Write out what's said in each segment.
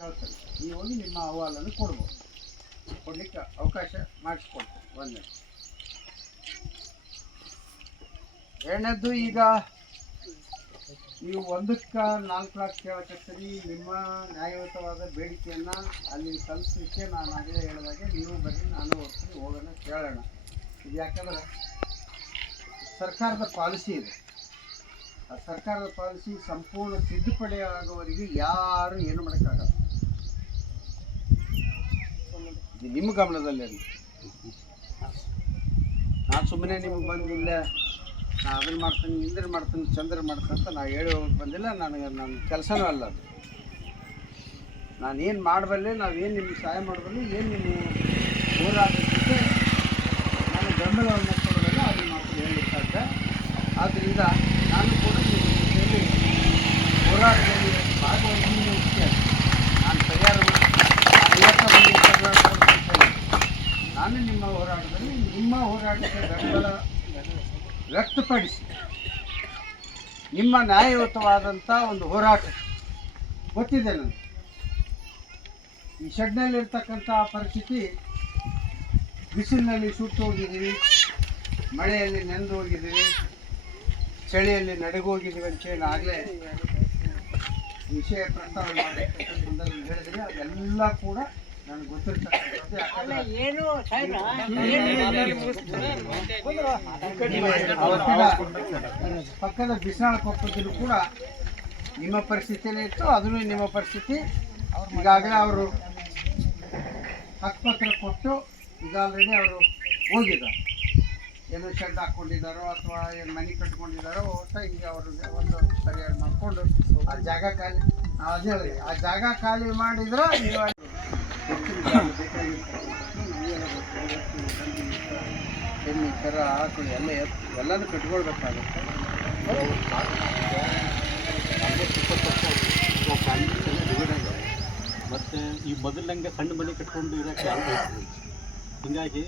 ಕೇಳ್ತಾರೆ. ನೀವು ಹೋಗಿ ನಿಮ್ಮ ಅಹವಾಲನ್ನು ಕೊಡ್ಬೋದು, ಕೊಡಲಿಕ್ಕೆ ಅವಕಾಶ ಮಾಡಿಸ್ಕೊಡ್ತೀವಿ. ಒಂದೇ. ಎರಡನೇದ್ದು, ಈಗ ನೀವು 1ಕ್ಕೆ 4 ಲಕ್ಷ ಕೇಳಕತ್ತೀರಿ. ನಿಮ್ಮ ನ್ಯಾಯಯುತವಾದ ಬೇಡಿಕೆಯನ್ನು ಅಲ್ಲಿ ತಲುಪಲಿಕ್ಕೆ ನಾನು ಆಗಲೇ ಹೇಳಿದಾಗೆ ನೀವು ಬನ್ನಿ, ನಾನು ಹೋಗ್ತೀನಿ, ಹೋಗೋಣ, ಕೇಳೋಣ. ಇದು ಯಾಕಂದ್ರೆ ಸರ್ಕಾರದ ಪಾಲಿಸಿ ಇದೆ. ಆ ಸರ್ಕಾರದ ಪಾಲಿಸಿ ಸಂಪೂರ್ಣ ತಿದ್ದುಪಡಿ ಆಗುವವರೆಗೆ ಯಾರು ಏನು ಮಾಡೋಕ್ಕಾಗಲ್ಲ. ಇದು ನಿಮ್ಮ ಗಮನದಲ್ಲಿ. ನಾನು ಸುಮ್ಮನೆ ನಿಮಗೆ ಬಂದಿಲ್ಲ, ನಾನು ಅದನ್ನು ಮಾಡ್ತೀನಿ, ಇಂದ್ರನ್ನು ಮಾಡ್ತೀನಿ, ಚಂದ್ರ ಮಾಡ್ತೀನಿ ಅಂತ ನಾನು ಹೇಳಿ ಹೋಗೋದು ಬಂದಿಲ್ಲ. ನನ್ನ ಕೆಲಸನೂ ಅಲ್ಲ ಅದು. ನಾನೇನು ಮಾಡಬಲ್ಲೆ, ನಾವೇನು ನಿಮಗೆ ಸಹಾಯ ಮಾಡಬಲ್ಲೆ, ಏನು ನಿಮ್ಮ ಹೋರಾಟಕ್ಕೆ ನಾನು ಬೆಂಬಲವನ್ನು ಕೊಡೋದಲ್ಲ, ಅದನ್ನು ಮಾತ್ರ ಹೇಳಲಿಕ್ಕೆ ಸಾಧ್ಯ. ಆದ್ದರಿಂದ ನಾನು ಕೂಡ ನಿಮ್ಮ ಜೊತೆಯಲ್ಲಿ ಹೋರಾಟದಲ್ಲಿ ಭಾಗವಹಿಸುವ ಮುಖ್ಯ. ನಾನು ತಯಾರು ನಾನು ನಿಮ್ಮ ಹೋರಾಟದಲ್ಲಿ ನಿಮ್ಮ ಹೋರಾಟಕ್ಕೆ ಬೆಂಬಲ ವ್ಯಕ್ತಪಡಿಸಿ ನಿಮ್ಮ ನ್ಯಾಯಯುತವಾದಂಥ ಒಂದು ಹೋರಾಟ ಗೊತ್ತಿದೆ ನನಗೆ. ಈ ಶೆಡ್ನಲ್ಲಿರ್ತಕ್ಕಂಥ ಪರಿಸ್ಥಿತಿ, ಬಿಸಿಲಿನಲ್ಲಿ ಸುಟ್ಟು ಹೋಗಿದ್ದೀವಿ, ಮಳೆಯಲ್ಲಿ ನೆಂದು ಹೋಗಿದ್ದೀವಿ, ಚಳಿಯಲ್ಲಿ ನಡುಗೋಗಿದ್ದೀವಿ ಅಂತೇಳಿ ಆಗಲೇ ವಿಷಯ ಪ್ರಸ್ತಾವ ಮಾಡತಕ್ಕಂಥ ಸಂದರ್ಭದಲ್ಲಿ ಹೇಳಿದರೆ ಅದೆಲ್ಲ ಕೂಡ ನನಗೆ ಗೊತ್ತಿರ್ತಕ್ಕಂಥದ್ದು. ಪಕ್ಕದ ಬಿಸಾಳ ಕೊಪ್ಪದಲ್ಲೂ ಕೂಡ ನಿಮ್ಮ ಪರಿಸ್ಥಿತಿಯೇ ಇತ್ತು, ಅದನ್ನು ನಿಮ್ಮ ಪರಿಸ್ಥಿತಿ. ಈಗಾಗಲೇ ಅವರು ಹಕ್ಕುಪತ್ರ ಕೊಟ್ಟು ಈಗ ಆಲ್ರೆಡಿ ಅವರು ಹೋಗಿದ್ದಾರೆ. ಏನೋ ಶೆಡ್ ಹಾಕ್ಕೊಂಡಿದ್ದಾರೋ ಅಥವಾ ಏನು ಮನೆ ಕಟ್ಕೊಂಡಿದ್ದಾರೋ ಒಟ್ಟು ಈಗ ಅವ್ರಿಗೆ ಒಂದು ಸರಿಯಾಗಿ ಮಾಡಿಕೊಂಡು ಆ ಜಾಗ ಖಾಲಿ, ಅದೇ ಆ ಜಾಗ ಖಾಲಿ ಮಾಡಿದ್ರೆ ನೀವು ಎಮ್ಮೆ ಕರ ಆಕಳು ಎಲ್ಲನೂ ಕಟ್ಕೊಳ್ಬೇಕಾಗುತ್ತೆ. ಮತ್ತು ಈ ಮೊದಲಂಗೆ ಸಣ್ಣ ಮನೆ ಕಟ್ಕೊಂಡು ಇರೋಕ್ಕೆ ಆಗ್ತದೆ. ಹೀಗಾಗಿ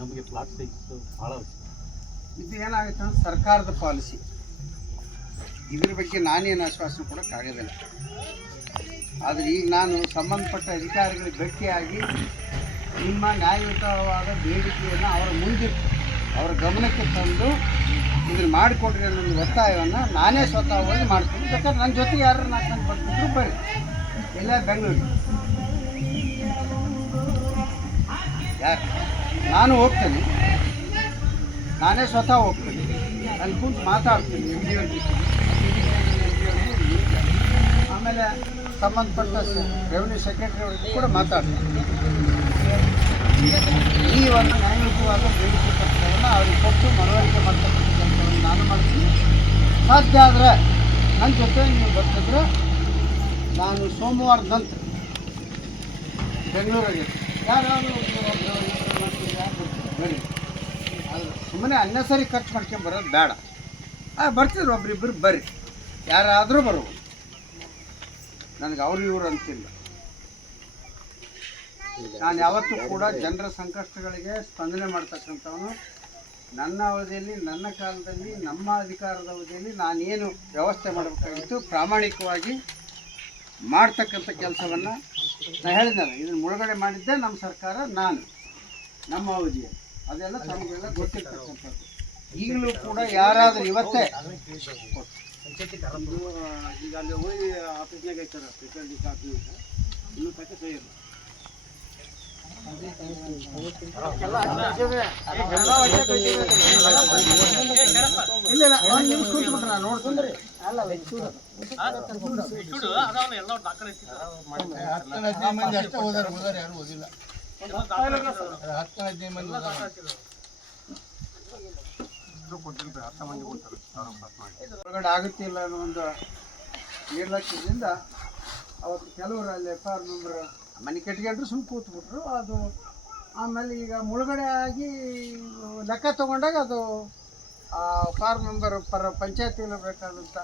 ನಮಗೆ ಪ್ಲಾಟ್ ಸೈಜ್ ಭಾಳ ಇದು ಏನಾಗುತ್ತೆ ಅಂದ್ರೆ ಸರ್ಕಾರದ ಪಾಲಿಸಿ. ಇದ್ರ ಬಗ್ಗೆ ನಾನೇನು ಆಶ್ವಾಸನೆ ಕೊಡೋಕ್ಕಾಗೋದಿಲ್ಲ. ಆದರೆ ಈಗ ನಾನು ಸಂಬಂಧಪಟ್ಟ ಅಧಿಕಾರಿಗಳಿಗೆ ಭೇಟಿಯಾಗಿ ನಿಮ್ಮ ನ್ಯಾಯಯುತವಾದ ಬೇಡಿಕೆಯನ್ನು ಅವರ ಮುಂದಿಟ್ಟು ಅವರ ಗಮನಕ್ಕೆ ತಂದು ಇದನ್ನು ಮಾಡಿಕೊಡ್ರಿ ಅನ್ನೋ ಒತ್ತಾಯವನ್ನು ನಾನೇ ಸ್ವತಃ ಹೋಗಿ ಮಾಡ್ತೀನಿ. ಬೇಕಾದ್ರೆ ನನ್ನ ಜೊತೆಗೆ ಯಾರು 4 ಜನ ಬರ್ತಿದ್ರು ಬರ್ರಿ, ಎಲ್ಲ ಬೆಂಗಳೂರು ಯಾರು ನಾನು ಹೋಗ್ತೇನೆ, ನಾನೇ ಸ್ವತಃ ಹೋಗ್ತೀನಿ, ಅಲ್ಲಿ ಕುಂತು ಮಾತಾಡ್ತೀನಿ ಆಮೇಲೆ ಸಂಬಂಧಪಟ್ಟ ರೆವಿನ್ಯೂ ಸೆಕ್ರೆಟರಿ ಅವರಿಗೆ ಕೂಡ ಮಾತಾಡ್ತೀನಿ. ಈ ಒಂದು ನ್ಯಾಯಯುತವಾದ ಬೇಡಿಕೆ ಪತ್ರವನ್ನು ಅವ್ರಿಗೆ ಕೊಟ್ಟು ಮನವರಿಕೆ ಮಾಡ್ತಕ್ಕಂಥ ಕೆಲಸವನ್ನು ನಾನು ಮಾಡ್ತೀನಿ. ಸಾಧ್ಯ ಆದರೆ ನನ್ನ ಜೊತೆ ನೀವು ಬರ್ತಿದ್ರೆ ನಾನು ಸೋಮವಾರದ ನಂತರ ಬೆಂಗಳೂರಿಗೆ ಯಾರಾದರೂ ಬನ್ನಿ. ಅದು ಸುಮ್ಮನೆ ಅನ್ನೆಸರಿ ಖರ್ಚು ಮಾಡ್ಕೊಂಡು ಬರೋದು ಬೇಡ. ಬರ್ತಿದ್ರು ಒಬ್ರಿಬ್ಬರು ಬರ್ರಿ, ಯಾರಾದರೂ ಬರ್ಬೋದು. ನನಗೆ ಅವ್ರು ಇವರು ಅಂತಿಲ್ಲ. ನಾನು ಯಾವತ್ತೂ ಕೂಡ ಜನರ ಸಂಕಷ್ಟಗಳಿಗೆ ಸ್ಪಂದನೆ ಮಾಡ್ತಕ್ಕಂಥವನು. ನನ್ನ ಅವಧಿಯಲ್ಲಿ, ನನ್ನ ಕಾಲದಲ್ಲಿ, ನಮ್ಮ ಅಧಿಕಾರದ ಅವಧಿಯಲ್ಲಿ ನಾನೇನು ವ್ಯವಸ್ಥೆ ಮಾಡಬೇಕಾಗಿತ್ತು ಪ್ರಾಮಾಣಿಕವಾಗಿ ಮಾಡ್ತಕ್ಕಂಥ ಕೆಲಸವನ್ನು ನಾನು ಹೇಳಿದ್ನಲ್ಲ. ಇದನ್ನು ಮುಳುಗಡೆ ಮಾಡಿದ್ದೆ ನಮ್ಮ ಸರ್ಕಾರ, ನಾನು ನಮ್ಮ ಅವಧಿಯಲ್ಲಿ. ಅದೆಲ್ಲ ತಮಗೆಲ್ಲ ಗೊತ್ತಿರ್ತಕ್ಕಂಥದ್ದು. ಈಗಲೂ ಕೂಡ ಯಾರಾದರೂ ಇವತ್ತೇ ಈಗ ಅಲ್ಲಿ ಹೋಗಿ ಆಫೀಸ್ನಾಗ ಐತಾರೆ ಸ್ಪೆಷಾಲಿಟಿ ಆಫೀಸ್, ಇನ್ನೂ ತಕ್ಕ ಸಹಿ ಇಲ್ಲ. ಇಲ್ಲ ಒಂದು ನಿಮಿಷ ಕೂತ್ಬಿಟ್ರೆ ನಾನು ನೋಡ್ಕೊಂಡ್ರಿ. ಯಾರು ಓದಿಲ್ಲ. ಹೊರಗಡೆ ಆಗುತ್ತಿಲ್ಲ ಅನ್ನೋ ಒಂದು ನಿರ್ಲಕ್ಷ್ಯದಿಂದ ಅವತ್ತು ಕೆಲವರು ಅಲ್ಲಿ FIR ಮೆಂಬರ್ ಮನೆ ಕಟ್ಕೊಂಡ್ರು ಸುಮ್ಮನೆ ಕೂತ್ಬಿಟ್ರು. ಅದು ಆಮೇಲೆ ಈಗ ಮುಳುಗಡೆ ಆಗಿ ಲೆಕ್ಕ ತೊಗೊಂಡಾಗ ಅದು FIR ಮೆಂಬರ್ ಪಂಚಾಯತಿಯಲ್ಲಿ ಬೇಕಾದಂಥ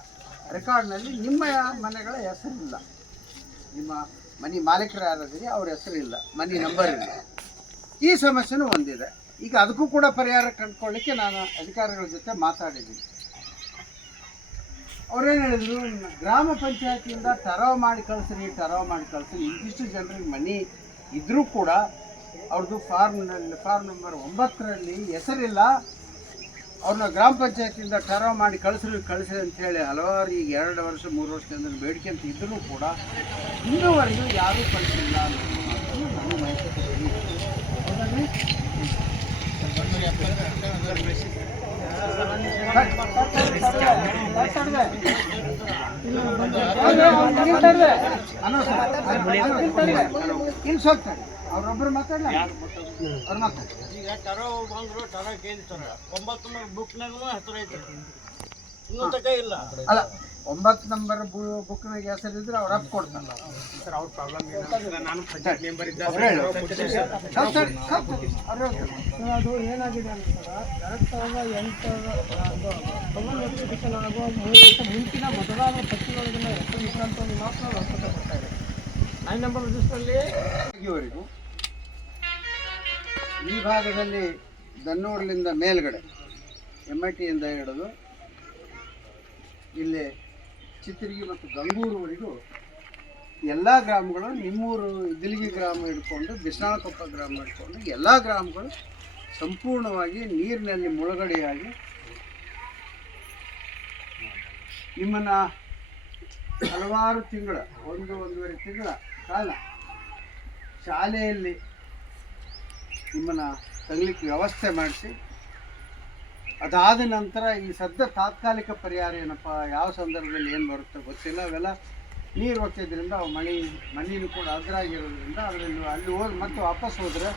ರೆಕಾರ್ಡ್ನಲ್ಲಿ ನಿಮ್ಮ ಮನೆಗಳ ಹೆಸರಿಲ್ಲ, ನಿಮ್ಮ ಮನೆ ಮಾಲೀಕರು ಯಾರಿದ್ದೀರಿ ಅವ್ರ ಹೆಸರಿಲ್ಲ, ಮನೆ ನಂಬರ್ ಇಲ್ಲ. ಈ ಸಮಸ್ಯೆನೂ ಒಂದಿದೆ. ಈಗ ಅದಕ್ಕೂ ಕೂಡ ಪರಿಹಾರ ಕಂಡುಕೊಳ್ಳಿಕ್ಕೆ ನಾನು ಅಧಿಕಾರಿಗಳ ಜೊತೆ ಮಾತಾಡಿದ್ದೀನಿ. ಅವ್ರೇನು ಹೇಳಿದ್ರು, ಗ್ರಾಮ ಪಂಚಾಯತಿಯಿಂದ ಟರಾವ್ ಮಾಡಿ ಕಳಿಸ್ರಿ ಇಂತಿಷ್ಟು ಜನರಿಗೆ ಮನೆ ಇದ್ದರೂ ಕೂಡ ಅವ್ರದ್ದು ಫಾರ್ಮ್ ನಂಬರ್ 9ರಲ್ಲಿ ಹೆಸರಿಲ್ಲ, ಅವ್ರನ್ನ ಗ್ರಾಮ ಪಂಚಾಯತಿಯಿಂದ ಟರಾವ್ ಮಾಡಿ ಕಳಿಸ್ರಿ ಅಂತೇಳಿ ಹಲವಾರು ಈಗ 2 ವರ್ಷ 3 ವರ್ಷದಿಂದ ಬೇಡಿಕೆ ಅಂತ ಇದ್ರೂ ಕೂಡ ಇನ್ನೂವರೆಗೂ ಯಾರೂ ಕಳಿಸಿಲ್ಲ ಅನ್ನೋದು ಮಾತನ್ನು ನಾನು ಮಾಹಿತಿ ಕೊಡ್ತೀನಿ. ಹೌದನ್ನೇ? ಇನ್ನು ಸ್ವಲ್ಪ ಅವ್ರೊಬ್ಬರು ಮಾತಾಡಲ್ಲ, ಅವ್ರು ಮಾತಾಡ. ಈಗ ಟರೋ ಬಂದ್ರು ಟರೋ ಕೇಳ್ತಾರೆ 9 ಬುಕ್ನಾಗೂ ಹೆಸರು ಐತೆ, ಇನ್ನೂ ತಕ ಇಲ್ಲ. ಅಲ್ಲ, 9 ನಂಬರ್ ಬುಕ್ನಾಗ ಹೆಸರಿದ್ರೆ ಅವ್ರು ಅಪ್ ಕೊಡ್ತಾರೆ. ಅವ್ರ ಪ್ರಾಬ್ಲಮ್ ನಾನು ಪಂಚಾಯತ್ ಮೆಂಬರ್ ಇದ್ದ ಅದು ಏನಾಗಿದೆ ಅಂತಂದ್ರೆ 2008 ಆಗುವ 3 ವರ್ಷ ಮುಂಚಿನ ಮತದಾರರ ಪಟ್ಟಿಗಳಿಗೆಲ್ಲ ಹೆಸರು ಇಟ್ಟಂಥವ್ರು ಮಾತ್ರ ಅವಕಾಶ ಕೊಡ್ತಾ ಇದೆ. 9 ನಂಬರ್ ರಿಜಿಸ್ಟ್ರಲ್ಲಿ ಈವರೆಗೂ ಈ ಭಾಗದಲ್ಲಿ ದನ್ನೂರಿನಿಂದ ಮೇಲ್ಗಡೆ MITಯಿಂದ ಹಿಡಿದು ಇಲ್ಲಿ ಚಿತ್ರಗಿ ಮತ್ತು ಗಂಗೂರುವರೆಗೂ ಎಲ್ಲ ಗ್ರಾಮಗಳು, ನಿಮ್ಮೂರು ಇದ್ದಲಿಗಿ ಗ್ರಾಮ ಹಿಡ್ಕೊಂಡು ಬಿಸ್ನಾಳಕೊಪ್ಪ ಗ್ರಾಮ ಹಿಡ್ಕೊಂಡು ಎಲ್ಲ ಗ್ರಾಮಗಳು ಸಂಪೂರ್ಣವಾಗಿ ನೀರಿನಲ್ಲಿ ಮುಳುಗಡೆಯಾಗಿ ನಿಮ್ಮನ್ನು ಹಲವಾರು ತಿಂಗಳ 1-1.5 ತಿಂಗಳ ಕಾಲ ಶಾಲೆಯಲ್ಲಿ ನಿಮ್ಮನ್ನು ತಗಲಿಕ್ಕೆ ವ್ಯವಸ್ಥೆ ಮಾಡಿಸಿ, ಅದಾದ ನಂತರ ಈ ಸದ್ಯ ತಾತ್ಕಾಲಿಕ ಪರಿಹಾರ ಏನಪ್ಪ, ಯಾವ ಸಂದರ್ಭದಲ್ಲಿ ಏನು ಬರುತ್ತೆ ಗೊತ್ತಿಲ್ಲ. ಅವೆಲ್ಲ ನೀರು ಹೋಗ್ತಿದ್ರಿಂದ ಅವು ಮಣ್ಣಿನೂ ಕೂಡ ಅದ್ರಾಗಿರೋದ್ರಿಂದ ಅದರಲ್ಲಿ ಅಲ್ಲಿ ಹೋಗಿ ಮತ್ತೆ ವಾಪಸ್ ಹೋದ್ರೆ,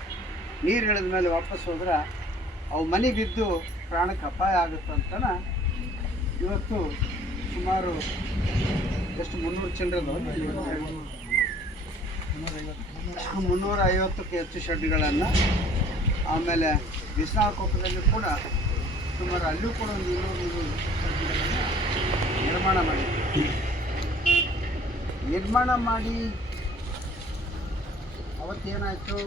ನೀರು ಇಳಿದ ಮೇಲೆ ವಾಪಸ್ ಹೋದ್ರೆ ಅವು ಮನೆ ಬಿದ್ದು ಪ್ರಾಣಕ್ಕೆ ಅಪಾಯ ಆಗುತ್ತಂತನ ಇವತ್ತು ಸುಮಾರು ಎಷ್ಟು 300 ಚಿಲ್ಲರೆ 350ಕ್ಕೂ ಹೆಚ್ಚು ಶೆಡ್ಗಳನ್ನು, ಆಮೇಲೆ ಬಿಸ್ನಾಳಕೊಪ್ಪದಲ್ಲಿ ಕೂಡ ಸುಮಾರು ಅಲ್ಲೂ ಕೂಡ ಒಂದು 200 ಶೆಡ್ಗಳನ್ನು ನಿರ್ಮಾಣ ಮಾಡಿ ಅವತ್ತೇನಾಯಿತು,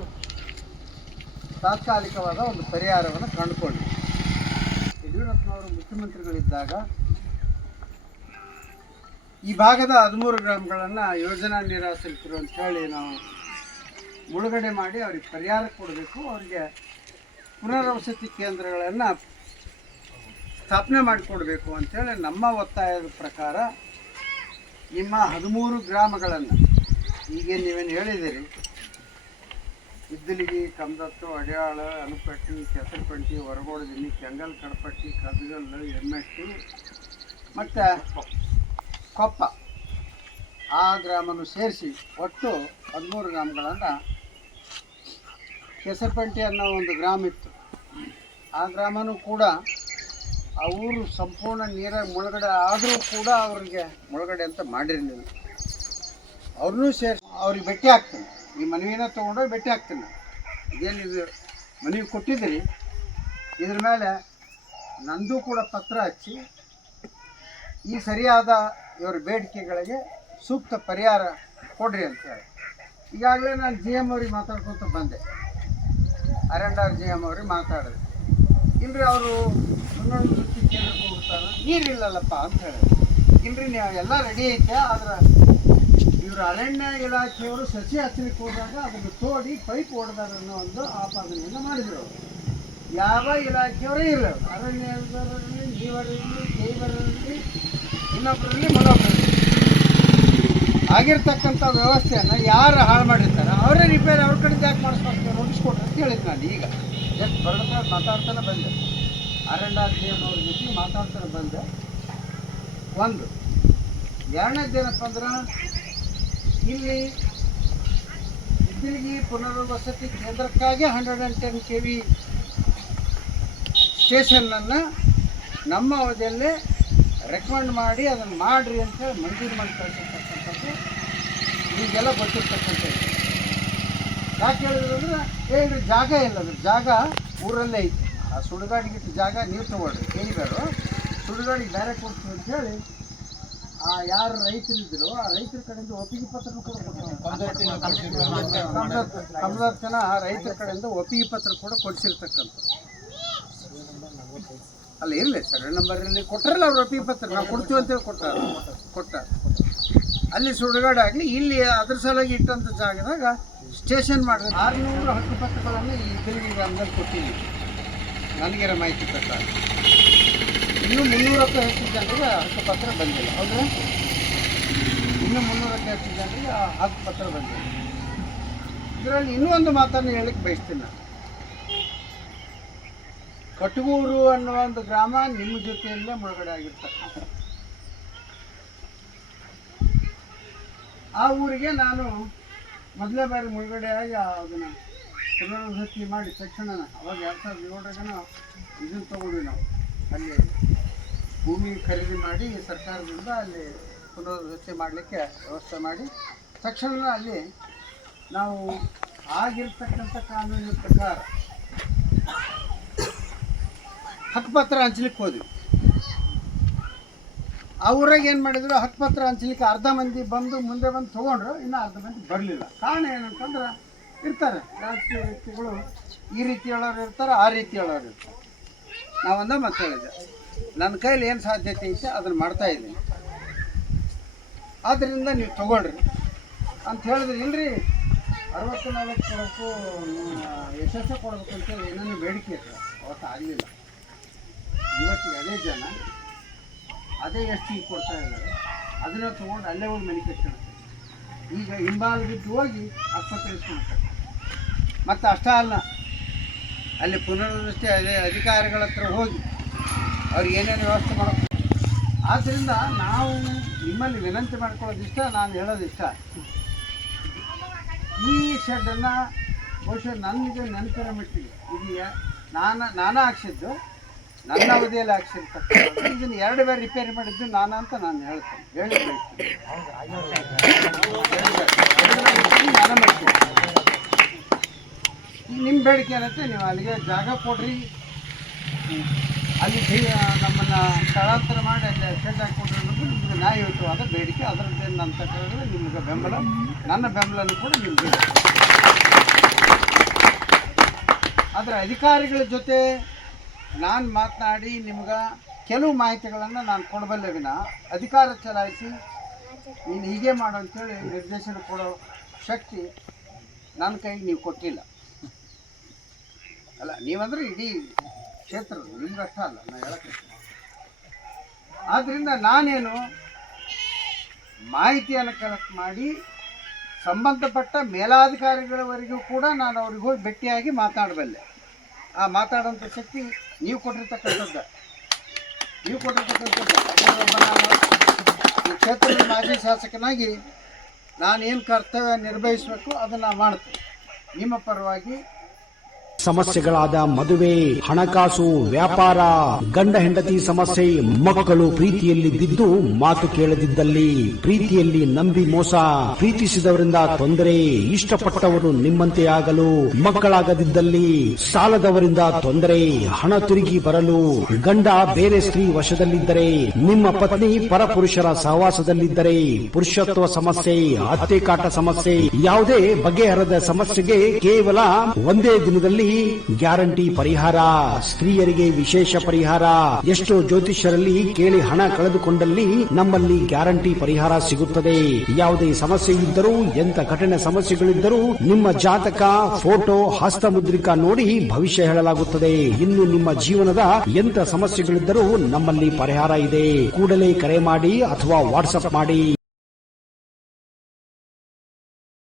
ತಾತ್ಕಾಲಿಕವಾದ ಒಂದು ಪರಿಹಾರವನ್ನು ಕಂಡುಕೊಂಡು ಯಡಿಯೂರಪ್ಪನವರು ಮುಖ್ಯಮಂತ್ರಿಗಳಿದ್ದಾಗ ಈ ಭಾಗದ 13 ಗ್ರಾಮಗಳನ್ನು ಯೋಜನಾ ನಿರಾಶ್ರಿತರು ಅಂತ ಹೇಳಿ ನಾವು ಮುಳುಗಡೆ ಮಾಡಿ ಅವ್ರಿಗೆ ಪರಿಹಾರ ಕೊಡಬೇಕು, ಅವರಿಗೆ ಪುನರ್ವಸತಿ ಕೇಂದ್ರಗಳನ್ನು ಸ್ಥಾಪನೆ ಮಾಡಿಕೊಡ್ಬೇಕು ಅಂಥೇಳಿ ನಮ್ಮ ಒತ್ತಾಯದ ಪ್ರಕಾರ ನಿಮ್ಮ 13 ಗ್ರಾಮಗಳನ್ನು ಈಗೇನು ನೀವೇನು ಹೇಳಿದ್ದೀರಿ, ಇದ್ದಲಿಗಿ, ಕಮದತ್ತು, ಅಡ್ಯಾಳ, ಅನುಪಟ್ಟಿ, ಕೆಸರಪಟ್ಟಿ, ಹೊರಗೋಡದಿನ್ನಿ, ಕೆಂಗಲ್, ಕಡಪಟ್ಟಿ, ಕದಗಲ್ಲು, ಎಮ್ಮೆಟ್ಟಿ ಮತ್ತು ಕೊಪ್ಪ ಆ ಗ್ರಾಮನು ಸೇರಿಸಿ ಒಟ್ಟು 13 ಗ್ರಾಮಗಳನ್ನು, ಕೆಸರಪಟ್ಟಿ ಅನ್ನೋ ಒಂದು ಗ್ರಾಮ ಇತ್ತು, ಆ ಗ್ರಾಮನೂ ಕೂಡ ಆ ಊರು ಸಂಪೂರ್ಣ ನೀರಾಗಿ ಮುಳುಗಡೆ ಆದರೂ ಕೂಡ ಅವ್ರಿಗೆ ಮುಳುಗಡೆ ಅಂತ ಮಾಡಿರಲಿಲ್ಲ. ಅವ್ರನ್ನೂ ಸೇರಿಸಿ ಅವ್ರಿಗೆ ಭೇಟಿ ಆಗ್ತೀನಿ, ಈ ಮನವಿನ ತೊಗೊಂಡೋಗಿ ಭೇಟಿ ಆಗ್ತೀನಿ. ಇದೇನಿದು ಮನವಿ ಕೊಟ್ಟಿದ್ದೀರಿ, ಇದ್ರ ಮೇಲೆ ನಂದು ಕೂಡ ಪತ್ರ ಹಚ್ಚಿ ಈ ಸರಿಯಾದ ಇವರ ಬೇಡಿಕೆಗಳಿಗೆ ಸೂಕ್ತ ಪರಿಹಾರ ಕೊಡ್ರಿ ಅಂತೇಳಿ ಈಗಾಗಲೇ ನಾನು GM ಅವ್ರಿಗೆ ಮಾತಾಡ್ಕೊತ ಬಂದೆ, R&R GM ಅವ್ರಿಗೆ ಮಾತಾಡಿದೆ. ಇಲ್ಲರಿ ಅವರು ಪುನರ್ವಸತಿ ಕೇಂದ್ರಕ್ಕೆ ಹೋಗ್ತಾರೆ, ನೀರಿಲ್ಲಲ್ಲಪ್ಪ ಅಂತ ಹೇಳಿದ್ರು. ಇಲ್ಲರಿ ನೀವು ಎಲ್ಲ ರೆಡಿ ಐತೆ, ಆದ್ರೆ ಇವರು ಅರಣ್ಯ ಇಲಾಖೆಯವರು ಸಸಿ ಹಚ್ಚಲಿಕ್ಕೆ ಹೋದಾಗ ಅದನ್ನು ತೋಡಿ ಪೈಪ್ ಹೊಡೆದಾರ ಅನ್ನೋ ಒಂದು ಆಪಾದನೆಯನ್ನು ಮಾಡಿದರು. ಯಾವ ಇಲಾಖೆಯವರೇ ಇಲ್ಲ, ಅರಣ್ಯದಲ್ಲಿ ನೀವರಲ್ಲಿ, ಜೈವರಲ್ಲಿ, ಇನ್ನೊಬ್ಬರಲ್ಲಿ, ಮನೊಬ್ಬರಲ್ಲಿ ಆಗಿರ್ತಕ್ಕಂಥ ವ್ಯವಸ್ಥೆಯನ್ನು ಯಾರು ಹಾಳು ಮಾಡಿರ್ತಾರೆ ಅವರೇ ರಿಪೇರಿ ಅವ್ರ ಕಡೆ ಯಾಕೆ ಮಾಡಿಸ್ಬೇಕು, ನೋಟಿಸ್ ಕೊಡ್ರಿ ಅಂತ ಹೇಳಿದ್ದು. ನಾನು ಈಗ ಜಸ್ಟ್ ಬರೋದ ಮಾತಾಡ್ತಾನೆ ಬಂದೆ, R&R GM ಅವ್ರ ಜೊತೆ ಮಾತಾಡ್ತಾನೆ ಬಂದೆ. ಒಂದು ಎರಡನೇದೇನಪ್ಪ ಅಂದ್ರೆ, ಇಲ್ಲಿ ಇದ್ದಲಿಗಿ ಪುನರ್ವಸತಿ ಕೇಂದ್ರಕ್ಕಾಗಿ 110 kV ಸ್ಟೇಷನನ್ನು ನಮ್ಮ ಅವಧಿಯಲ್ಲೇ ರೆಕಮೆಂಡ್ ಮಾಡಿ ಅದನ್ನು ಮಾಡಿರಿ ಅಂತೇಳಿ ಮಂಜೂರು ಮಾಡಿ ಕಳಿಸಿರ್ತಕ್ಕಂಥದ್ದು ಈಗೆಲ್ಲ ಗೊತ್ತಿರ್ತಕ್ಕಂಥದ್ದು. ಯಾಕೆ ಹೇಳಿದ್ರು ಅಂದರೆ, ಇದು ಜಾಗ ಇಲ್ಲ, ಅದ್ರ ಜಾಗ ಊರಲ್ಲೇ ಐತಿ, ಆ ಸುಡುಗಾಡಿಗಿಟ್ಟು ಜಾಗ ನೀವು ತೊಗೊಳ್ರಿ, ಕೇಳಿದಾರು ಸುಡುಗಾಡಿಗೆ ಬೇರೆ ಕೊಡ್ತೀವಿ ಅಂತ ಹೇಳಿ ಆ ಯಾರು ರೈತರಿದ್ದರು ಆ ರೈತರ ಕಡೆಯಿಂದ ಒಪ್ಪಿಗೆ ಪತ್ರನೂ ಕೂಡ ಕಮಲತ್ತನ ರೈತರ ಕಡೆಯಿಂದ ಒಪ್ಪಿಗೆ ಪತ್ರ ಕೂಡ ಕೊಡಿಸಿರ್ತಕ್ಕಂಥದ್ದು. ಅಲ್ಲ ಇರಲಿ ಸರ್ವೆ ನಂಬರಲ್ಲಿ ಕೊಟ್ಟರಲ್ಲ ಅವ್ರು ಅಪೀಲ್ ಪತ್ರ ನಾವು ಕೊಡ್ತೀವಿ ಅಂತೇಳಿ ಕೊಟ್ಟ ಅಲ್ಲಿ ಸುಡುಗಾಡು ಆಗಲಿ ಇಲ್ಲಿ ಅದ್ರ ಸಲುವಾಗಿ ಇಟ್ಟಂಥ ಜಾಗದಾಗ ಸ್ಟೇಷನ್ ಮಾಡಿದ್ರೆ 600 ಹಕ್ಕುಪತ್ರಗಳನ್ನು ಈ ಬಿಲ್ಗಿ ಗ್ರಾಮದಲ್ಲಿ ಕೊಟ್ಟಿದ್ದೀವಿ ನನಗಿರೋ ಮಾಹಿತಿ ಪ್ರಕಾರ. ಇನ್ನೂ 300ಕ್ಕೂ ಹೆಚ್ಚು ಜನರಿಗೆ ಹಕ್ಕುಪತ್ರ ಬಂದಿಲ್ಲ. ಹೌದ್ರೆ ಇನ್ನೂ 300ಕ್ಕೂ ಹೆಚ್ಚು ಜನರಿಗೆ ಆ ಹಕ್ಕುಪತ್ರ ಬಂದಿಲ್ಲ. ಇದರಲ್ಲಿ ಇನ್ನೂ ಒಂದು ಮಾತನ್ನು ಹೇಳಕ್ಕೆ ಬಯಸ್ತೀನಿ ನಾನು. ಕಟಗೂರು ಅನ್ನುವ ಒಂದು ಗ್ರಾಮ ನಿಮ್ಮ ಜೊತೆಯಲ್ಲೇ ಮುಳುಗಡೆ ಆಗಿರ್ತಕ್ಕಂಥ ಆ ಊರಿಗೆ ನಾನು ಮೊದಲೇ ಬಾರಿ ಮುಳುಗಡೆ ಆಗಿ ಅದನ್ನು ಪುನರ್ವಸತಿ ಮಾಡಿ ತಕ್ಷಣ ಅವಾಗ 2007ರಾಗ ಇದನ್ನು ತೊಗೊಂಡ್ವಿ ನಾವು. ಅಲ್ಲಿ ಭೂಮಿ ಖರೀದಿ ಮಾಡಿ ಸರ್ಕಾರದಿಂದ ಅಲ್ಲಿ ಪುನರ್ವಸತಿ ಮಾಡಲಿಕ್ಕೆ ವ್ಯವಸ್ಥೆ ಮಾಡಿ ತಕ್ಷಣ ಅಲ್ಲಿ ನಾವು ಆಗಿರ್ತಕ್ಕಂಥ ಕಾನೂನಿನ ಪ್ರಕಾರ ಹಕ್ಕುಪತ್ರ ಹಂಚ್ಲಿಕ್ಕೆ ಹೋದ್ವಿ. ಆ ಊರಾಗ ಏನು ಮಾಡಿದ್ರು, ಹಕ್ಕುಪತ್ರ ಹಂಚ್ಲಿಕ್ಕೆ ಅರ್ಧ ಮಂದಿ ಮುಂದೆ ಬಂದು ತೊಗೊಂಡ್ರು, ಇನ್ನು ಅರ್ಧ ಮಂದಿ ಬರಲಿಲ್ಲ. ಕಾರಣ ಏನಂತಂದ್ರೆ ಇರ್ತಾರೆ ರಾಜಕೀಯ ವ್ಯಕ್ತಿಗಳು, ಈ ರೀತಿ ಹೇಳೋರು ಇರ್ತಾರೆ, ಆ ರೀತಿ ಹೇಳೋರು ಇರ್ತಾರೆ. ನಾವೊಂದ ಮತ್ತೆ ಹೇಳಿದೆ, ನನ್ನ ಕೈಲಿ ಏನು ಸಾಧ್ಯತೆ ಐತೆ ಅದನ್ನು ಮಾಡ್ತಾಯಿದ್ದೀನಿ, ಆದ್ದರಿಂದ ನೀವು ತೊಗೊಳ್ರಿ ಅಂತ ಹೇಳಿದ್ರೆ, ಇಲ್ಲರಿ 64 ಕೊಡೋಕ್ಕೂ ಯಶಸ್ಸು ಕೊಡಬೇಕು ಅಂತೇಳಿ ಏನೇನು ಬೇಡಿಕೆ ಇತ್ತು. ಅವತ್ತು ಆಗಲಿಲ್ಲ. ಇವತ್ತಿಗೆ ಅದೇ ಜನ ಅದೇ ಎಷ್ಟು ಈಗ ಕೊಡ್ತಾ ಇದ್ದಾರೆ, ಅದನ್ನ ತೊಗೊಂಡು ಅಲ್ಲೇ ಹೋಗಿ ಮನೆ ಕಟ್ಕೊಳ್ತಾರೆ. ಈಗ ಹಿಂಬಾಲು ಬಿದ್ದು ಹೋಗಿ ಆಸ್ಪತ್ರೆ ಇಸ್ಕೊಳ್ತಾರೆ. ಮತ್ತು ಅಷ್ಟೇ ಅಲ್ಲ, ಅಲ್ಲಿ ಪುನರ್ವಸತಿ ಅಧಿಕಾರಿಗಳ ಹತ್ರ ಹೋಗಿ ಅವ್ರಿಗೆ ಏನೇನು ವ್ಯವಸ್ಥೆ ಮಾಡೋದು. ಆದ್ದರಿಂದ ನಾವು ನಿಮ್ಮಲ್ಲಿ ವಿನಂತಿ ಮಾಡ್ಕೊಳ್ಳೋದಿಷ್ಟ, ನಾನು ಹೇಳೋದಿಷ್ಟ, ಈ ಶೆಡ್ಡನ್ನು ಬಹುಶಃ ನನಗೆ ನೆನಪಿನ ಮಟ್ಟಿಗೆ ಇದೆಯಾ ನಾನು ಹಾಕ್ಸಿದ್ದು, ನನ್ನ ಅವಧಿಯಲ್ಲಿ ಹಾಕ್ಸಿರ್ತಕ್ಕಂಥ ಇದನ್ನು 2 ಬಾರಿ ರಿಪೇರಿ ಮಾಡಿದ್ದು ನಾನು ಅಂತ ನಾನು ಹೇಳ್ತೇನೆ, ನಾನು ಮಾಡ್ತೀನಿ. ನಿಮ್ಮ ಬೇಡಿಕೆ ಏನಂತೆ, ನೀವು ಅಲ್ಲಿಗೆ ಜಾಗ ಕೊಡ್ರಿ, ಅಲ್ಲಿ ನಮ್ಮನ್ನು ಸ್ಥಳಾಂತರ ಮಾಡಿ ಅಲ್ಲಿ ಶೆಡ್ ಹಾಕ್ಕೊಡ್ರಿ ಅನ್ನೋದು ನಿಮಗೆ ನ್ಯಾಯಯುತವಾದ ಬೇಡಿಕೆ. ಅದರದ್ದೇನು ಅಂತ ಕೇಳಿದ್ರೆ ನಿಮಗೆ ಬೆಂಬಲ, ನನ್ನ ಬೆಂಬಲನೂ ಕೂಡ ನಿಮಗೆ. ಆದರೆ ಅಧಿಕಾರಿಗಳ ಜೊತೆ ನಾನು ಮಾತನಾಡಿ ನಿಮ್ಗೆ ಕೆಲವು ಮಾಹಿತಿಗಳನ್ನು ನಾನು ಕೊಡಬಲ್ಲೆ ವಿನ ಅಧಿಕಾರ ಚಲಾಯಿಸಿ ನೀನು ಹೀಗೆ ಮಾಡು ಅಂತೇಳಿ ನಿರ್ದೇಶನ ಕೊಡೋ ಶಕ್ತಿ ನನ್ನ ಕೈಗೆ ನೀವು ಕೊಟ್ಟಿಲ್ಲ. ಅಲ್ಲ, ನೀವಂದ್ರೆ ಇಡೀ ಕ್ಷೇತ್ರ ನಿಮ್ಗೆ ಅಷ್ಟ ಅಲ್ಲ, ನಾನು ಹೇಳಕ್ಕೆ. ಆದ್ದರಿಂದ ನಾನೇನು ಮಾಹಿತಿಯನ್ನು ಕಲೆಕ್ಟ್ ಮಾಡಿ ಸಂಬಂಧಪಟ್ಟ ಮೇಲಾಧಿಕಾರಿಗಳವರೆಗೂ ಕೂಡ ನಾನು ಅವ್ರಿಗೆ ಹೋಗಿ ಭೇಟಿಯಾಗಿ ಮಾತಾಡಬಲ್ಲೆ. ಆ ಮಾತಾಡೋಂಥ ಶಕ್ತಿ ನೀವು ಕೊಟ್ಟಿರ್ತಕ್ಕಂಥದ್ದು. ನಾನು ಈ ಕ್ಷೇತ್ರದ ಮಾಜಿ ಶಾಸಕನಾಗಿ ನಾನೇನು ಕರ್ತವ್ಯ ನಿರ್ವಹಿಸಬೇಕು ಅದನ್ನು ಮಾಡ್ತೀನಿ ನಿಮ್ಮ ಪರವಾಗಿ. ಸಮಸ್ಯೆಗಳಾದ ಮದುವೆ, ಹಣಕಾಸು, ವ್ಯಾಪಾರ, ಗಂಡ ಹೆಂಡತಿ ಸಮಸ್ಯೆ, ಮಕ್ಕಳು ಪ್ರೀತಿಯಲ್ಲಿ ಬಿದ್ದು ಮಾತು ಕೇಳದಿದ್ದಲ್ಲಿ, ಪ್ರೀತಿಯಲ್ಲಿ ನಂಬಿ ಮೋಸ, ಪ್ರೀತಿಸಿದವರಿಂದ ತೊಂದರೆ, ಇಷ್ಟಪಟ್ಟವರು ನಿಮ್ಮಂತೆ ಆಗಲು ಮಕ್ಕಳಾಗದಿದ್ದಲ್ಲಿ, ಸಾಲದವರಿಂದ ತೊಂದರೆ, ಹಣ ತಿರುಗಿ ಬರಲು, ಗಂಡ ಬೇರೆ ಸ್ತ್ರೀ ವಶದಲ್ಲಿದ್ದರೆ, ನಿಮ್ಮ ಪತ್ನಿ ಪರಪುರುಷರ ಸಹವಾಸದಲ್ಲಿದ್ದರೆ, ಪುರುಷತ್ವ ಸಮಸ್ಯೆ, ಅತ್ತೆ ಕಾಟ ಸಮಸ್ಯೆ, ಯಾವುದೇ ಬಗೆಹರದ ಸಮಸ್ಯೆಗೆ ಕೇವಲ ಒಂದೇ ದಿನದಲ್ಲಿ ಗ್ಯಾರಂಟಿ ಪರಿಹಾರ. ಸ್ತ್ರೀಯರಿಗೆ ವಿಶೇಷ ಪರಿಹಾರ. ಎಷ್ಟೋ ಜ್ಯೋತಿಷ್ಯರಲ್ಲಿ ಕೇಳಿ ಹಣ ಕಳೆದುಕೊಂಡಲ್ಲಿ ನಮ್ಮಲ್ಲಿ ಗ್ಯಾರಂಟಿ ಪರಿಹಾರ ಸಿಗುತ್ತದೆ. ಯಾವುದೇ ಸಮಸ್ಯೆ ಇದ್ದರೂ, ಎಂತ ಕಠಿಣ ಸಮಸ್ಯೆಗಳಿದ್ದರೂ ನಿಮ್ಮ ಜಾತಕ, ಫೋಟೋ, ಹಸ್ತಮುದ್ರಿಕಾ ನೋಡಿ ಭವಿಷ್ಯ ಹೇಳಲಾಗುತ್ತದೆ. ಇನ್ನು ನಿಮ್ಮ ಜೀವನದ ಎಂತ ಸಮಸ್ಯೆಗಳಿದ್ದರೂ ನಮ್ಮಲ್ಲಿ ಪರಿಹಾರ ಇದೆ. ಕೂಡಲೇ ಕರೆ ಮಾಡಿ ಅಥವಾ ವಾಟ್ಸ್ಆಪ್ ಮಾಡಿ.